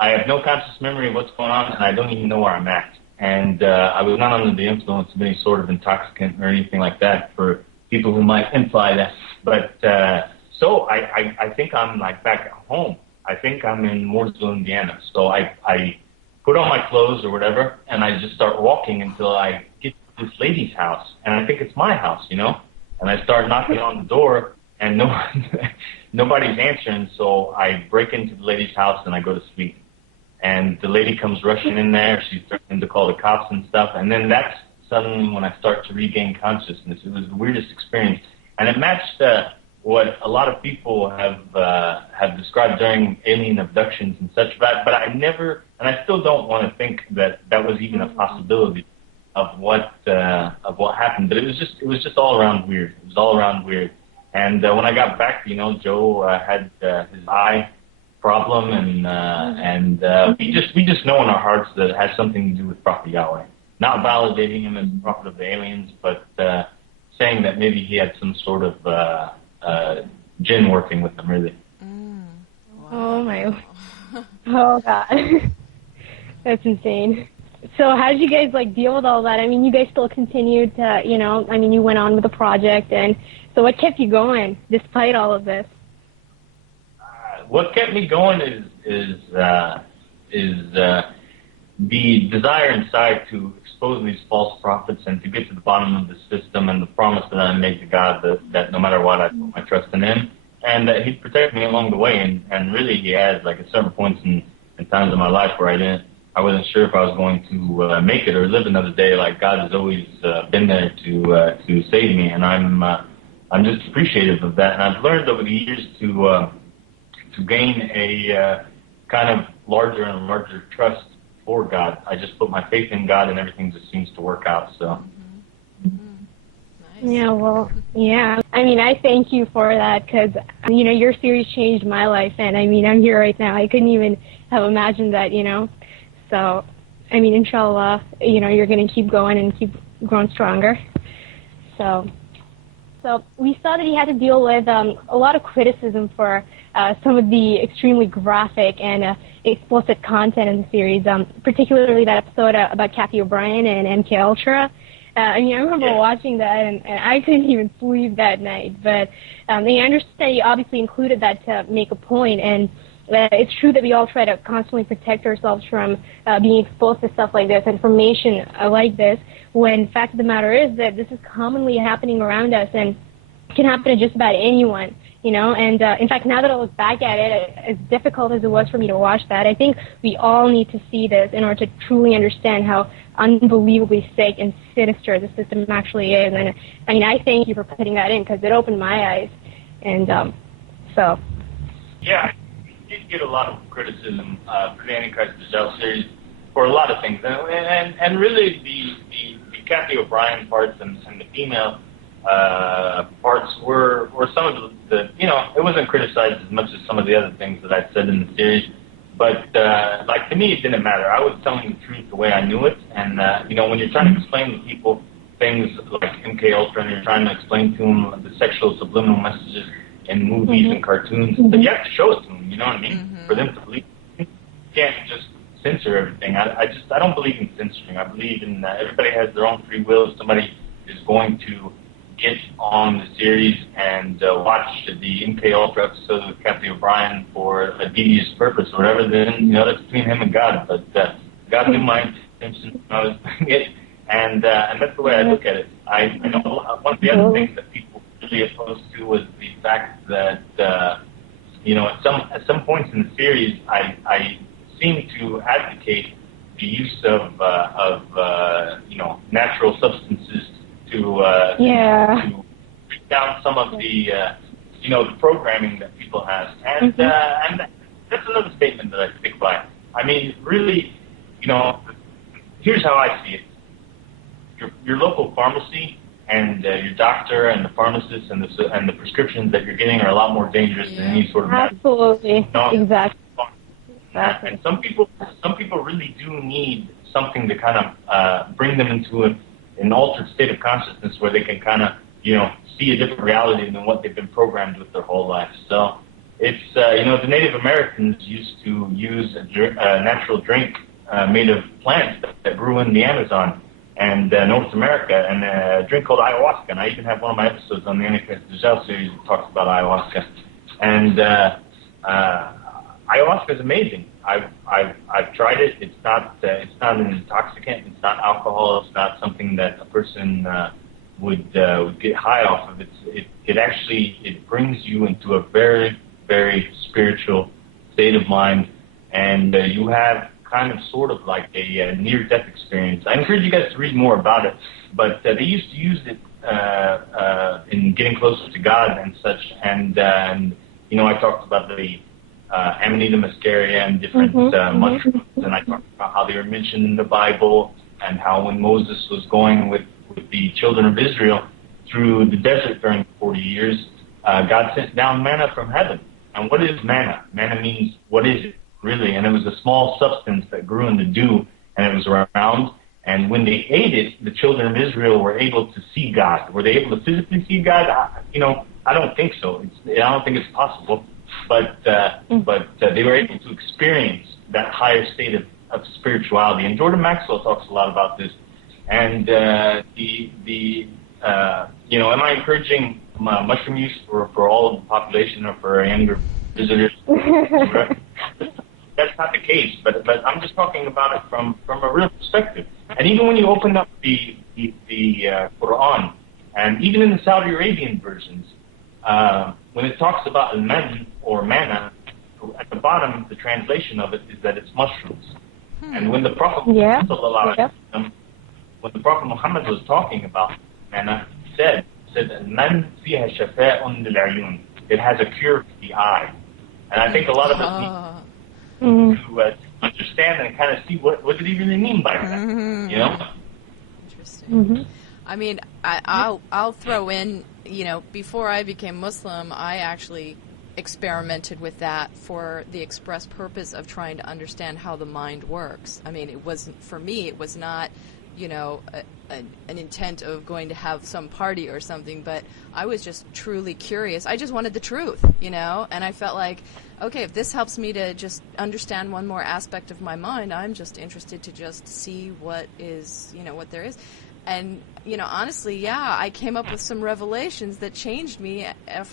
I have no conscious memory of what's going on, and I don't even know where I'm at. And I was not under the influence of any sort of intoxicant or anything like that for people who might imply that. But so I think I'm like back at home. I think I'm in Mooresville, Indiana. So I put on my clothes or whatever, and I just start walking until I get to this lady's house. And I think it's my house, you know? And I start knocking on the door, and nobody's answering. So I break into the lady's house, and I go to sleep. And the lady comes rushing in there. She's threatening to call the cops and stuff. And then that's suddenly when I start to regain consciousness. It was the weirdest experience. And it matched what a lot of people have described during alien abductions and such. But I never, and I still don't want to think that that was even a possibility of what happened. But it was just all around weird. It was all around weird. And when I got back, you know, Joe had his eye problem, and we just know in our hearts that it has something to do with Prophet Yahweh. Not validating him as the prophet of the aliens, but saying that maybe he had some sort of jinn working with him, really. Wow. Oh my! Oh God, that's insane. So how did you guys deal with all that? I mean, you guys still continued to, you know, I mean, you went on with the project, and so what kept you going despite all of this? What kept me going is the desire inside to expose these false prophets and to get to the bottom of the system, and the promise that I made to God that no matter what, I put my trust in Him, and that He'd protect me along the way. And really, He has, at certain points in times in my life where I wasn't sure if I was going to make it or live another day. God has always been there to save me, and I'm just appreciative of that. And I've learned over the years to gain a kind of larger and larger trust for God. I just put my faith in God, and everything just seems to work out. So. Nice. Yeah, well, yeah. I mean, I thank you for that, because, you know, your series changed my life, and I mean, I'm here right now. I couldn't even have imagined that, you know. So, I mean, inshallah, you know, you're going to keep going and keep growing stronger. So we saw that he had to deal with a lot of criticism for some of the extremely graphic and explicit content in the series, particularly that episode about Kathy O'Brien and MK Ultra. I mean, I remember watching that, and I couldn't even sleep that night. But I understand you obviously included that to make a point, and it's true that we all try to constantly protect ourselves from being exposed to stuff like this, information like this, when the fact of the matter is that this is commonly happening around us, and it can happen to just about anyone, you know. And in fact, now that I look back at it, as difficult as it was for me to watch that, I think we all need to see this in order to truly understand how unbelievably sick and sinister the system actually is. And I mean, I thank you for putting that in, because it opened my eyes. And so. Yeah, I did get a lot of criticism for the Antichrist Dajjal series for a lot of things, and really the Kathy O'Brien parts and the female parts were some of the, you know, it wasn't criticized as much as some of the other things that I said in the series, but to me it didn't matter. I was telling the truth the way I knew it, and you know, when you're trying to explain to people things like MK Ultra, and you're trying to explain to them the sexual subliminal messages in movies and cartoons, but you have to show it to them, you know what I mean, for them to believe. You can't just censor everything. I don't believe in censoring. I believe in everybody has their own free will. If somebody is going to get on the series and watch the MK Ultra episode with Kathy O'Brien for a devious purpose or whatever, then, you know, that's between him and God. But God knew my intentions when I was doing it, and that's the way I look at it. I know one of the other things that people really opposed to was the fact that you know, at some points in the series, I seem to advocate the use of you know, natural substances to break down some of the you know, the programming that people have, and that's another statement that I stick by. I mean, really, you know, here's how I see it: your local pharmacy and your doctor and the pharmacist and the prescriptions that you're getting are a lot more dangerous than any sort of absolutely, exactly. And some people really do need something to kind of bring them into an altered state of consciousness where they can kind of, you know, see a different reality than what they've been programmed with their whole life. So It's the Native Americans used to use a natural drink made of plants that grew in the Amazon and North America, and a drink called ayahuasca. And I even have one of my episodes on the Antichrist Dajjal series that talks about ayahuasca. And ayahuasca is amazing. I've tried it. It's not an intoxicant. It's not alcohol. It's not something that a person would get high off of. It actually brings you into a very, very spiritual state of mind, and you have kind of sort of like a near-death experience. I encourage you guys to read more about it, but they used to use it in getting closer to God and such. And I talked about the Amanita muscaria and different mushrooms, and I talked about how they were mentioned in the Bible, and how when Moses was going with the children of Israel through the desert during 40 years, God sent down manna from heaven. And what is manna? Manna means, what is it, really? And it was a small substance that grew in the dew, and it was round. And when they ate it, the children of Israel were able to see God. Were they able to physically see God? I don't think so. I don't think it's possible. But they were able to experience that higher state of spirituality. And Jordan Maxwell talks a lot about this. And am I encouraging mushroom use for all of the population or for younger visitors? That's not the case, but I'm just talking about it from a real perspective. And even when you open up the Quran, and even in the Saudi Arabian versions, when it talks about al-man or manna, at the bottom the translation of it is that it's mushrooms. And when the Prophet when the Prophet Muhammad was talking about manna, he said al-man fiha shafa'un lil-'uyun. It has a cure for the eye. And I think a lot of us need to understand and kind of see what did he really mean by that, Interesting. I mean, I'll throw in, before I became Muslim, I actually experimented with that for the express purpose of trying to understand how the mind works. I mean, it wasn't, for me, it was not, an intent of going to have some party or something, but I was just truly curious. I just wanted the truth, and I felt like, okay, if this helps me to just understand one more aspect of my mind, I'm just interested to just see what is, what there is. And, honestly, yeah, I came up with some revelations that changed me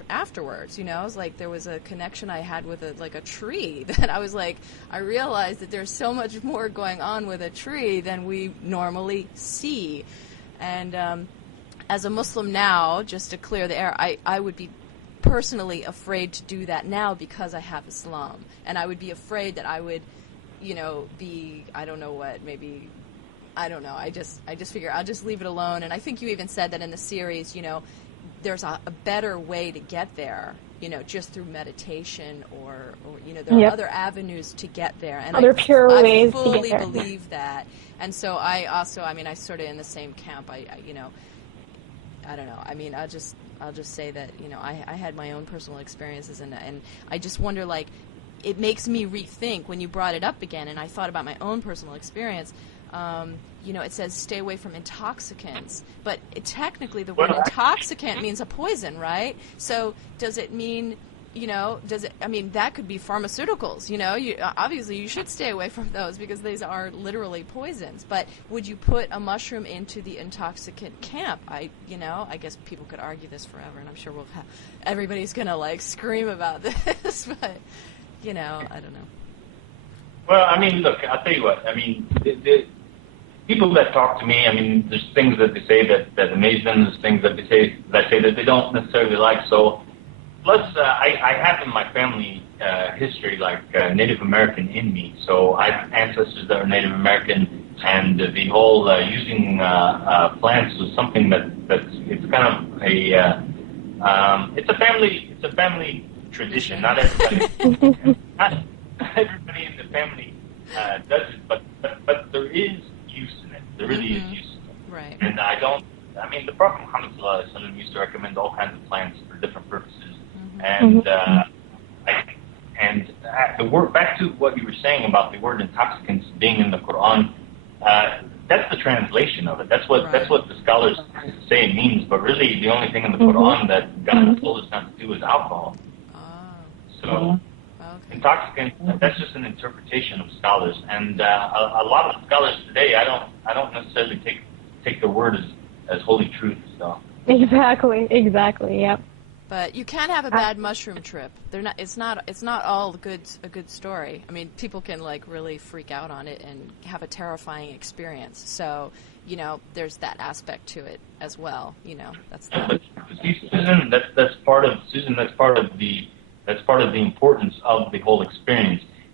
afterwards. It was like there was a connection I had with a tree that I was like, I realized that there's so much more going on with a tree than we normally see. And as a Muslim now, just to clear the air, I would be personally afraid to do that now because I have Islam. And I would be afraid that I would, be, I don't know what, maybe... I don't know. I just figure I'll just leave it alone. And I think you even said that in the series, there's a better way to get there, just through meditation or there are other avenues to get there. And other pure ways I fully to get there. believe that. And so I also, I sort of in the same camp. I don't know. I mean, I'll just say that, I had my own personal experiences and I just wonder, like, it makes me rethink when you brought it up again, and I thought about my own personal experience. It says stay away from intoxicants, but technically the word intoxicant means a poison, right? So does it mean, that could be pharmaceuticals, obviously you should stay away from those because these are literally poisons, but would you put a mushroom into the intoxicant camp? I guess people could argue this forever, and I'm sure everybody's going to scream about this, but, I don't know. Well, look, I'll tell you what. The people that talk to me, there's things that they say that amaze them. There's things that they say that they don't necessarily like. So, plus, I have in my family history Native American in me. So I have ancestors that are Native American, and the whole using plants was something that's it's kind of it's a family tradition. Not everybody. Not everybody in the family does it, but there is use in it. There really is use in it. Right. And the Prophet Muhammad used to recommend all kinds of plants for different purposes. And the word, back to what you were saying about the word intoxicants being in the Quran, that's the translation of it. That's what the scholars say it means. But really, the only thing in the Quran that God told us not to do is alcohol. So intoxicant, that's just an interpretation of scholars, and a lot of scholars today, I don't necessarily take the word as holy truth. So Exactly, yep. But you can have a bad mushroom trip. It's not all a good story. I mean, people can like really freak out on it and have a terrifying experience. So, there's that aspect to it as well. That's but see, Susan, that's part of the importance of the whole experience.